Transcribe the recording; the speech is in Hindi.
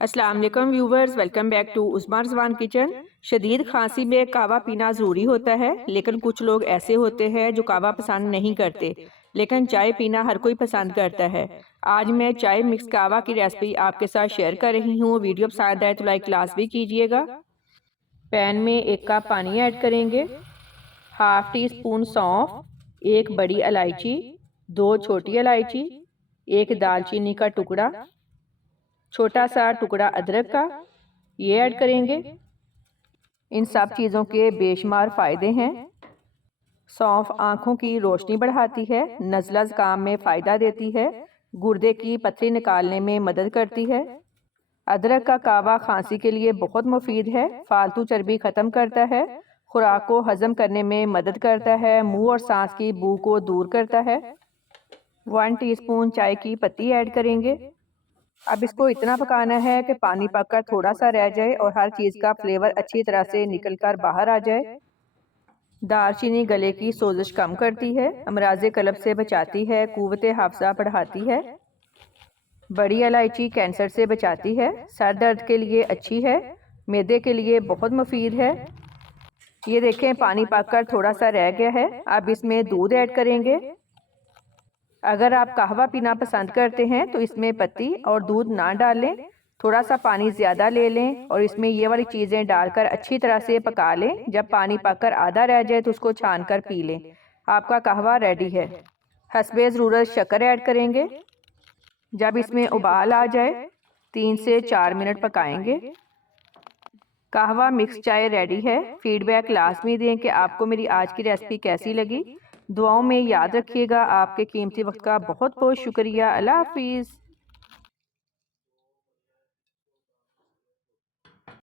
अस्सलाम वालेकुम viewers, welcome back to Usma Rizwan kitchen. शदीद खांसी में कहवा पीना ज़रूरी होता है, लेकिन कुछ लोग ऐसे होते हैं जो कहवा पसंद नहीं करते, लेकिन चाय पीना हर कोई पसंद करता है। आज मैं चाय मिक्स कहवा की रेसिपी आपके साथ शेयर कर रही हूँ। वीडियो पसंद आए तो लाइक क्लास भी कीजिएगा। पैन में 1 कप पानी ऐड करेंगे, हाफ टी स्पून सौंफ, 1 बड़ी इलायची, 2 छोटी इलायची, 1 दालचीनी का टुकड़ा, छोटा सा टुकड़ा अदरक का, ये ऐड करेंगे। इन सब चीज़ों के बेशुमार फ़ायदे हैं। सौंफ आँखों की रोशनी बढ़ाती है, नज़ला ज़ुकाम में फ़ायदा देती है, गुर्दे की पथरी निकालने में मदद करती है। अदरक का कहवा खांसी के लिए बहुत मुफीद है, फालतू चर्बी ख़त्म करता है, खुराक को हज़म करने में मदद करता है, मुंह और सांस की बू को दूर करता है। 1 टीस्पून चाय की पत्ती ऐड करेंगे। अब इसको इतना पकाना है कि पानी पककर थोड़ा सा रह जाए और हर चीज़ का फ्लेवर अच्छी तरह से निकलकर बाहर आ जाए। दालचीनी गले की सोजिश कम करती है, अमराज़े कलब से बचाती है, कुव्वते हाफ़ज़ा बढ़ाती है। बड़ी इलायची कैंसर से बचाती है, सर दर्द के लिए अच्छी है, मैदे के लिए बहुत मुफीद है। ये देखें, पानी पककर थोड़ा सा रह गया है। अब इसमें दूध ऐड करेंगे। अगर आप कहवा पीना पसंद करते हैं तो इसमें पत्ती और दूध ना डालें, थोड़ा सा पानी ज़्यादा ले लें और इसमें ये वाली चीज़ें डालकर अच्छी तरह से पका लें। जब पानी पककर आधा रह जाए तो उसको छान कर पी लें। आपका कहवा रेडी है। हस्बे ज़रूरत शक्कर ऐड करेंगे। जब इसमें उबाल आ जाए 3 से 4 मिनट पकाएंगे। कहवा मिक्स चाय रेडी है। फीडबैक लाजमी दें कि आपको मेरी आज की रेसिपी कैसी लगी। दुआओं में याद रखिएगा। आपके कीमती वक्त का बहुत बहुत शुक्रिया। अल्लाह हाफिज़।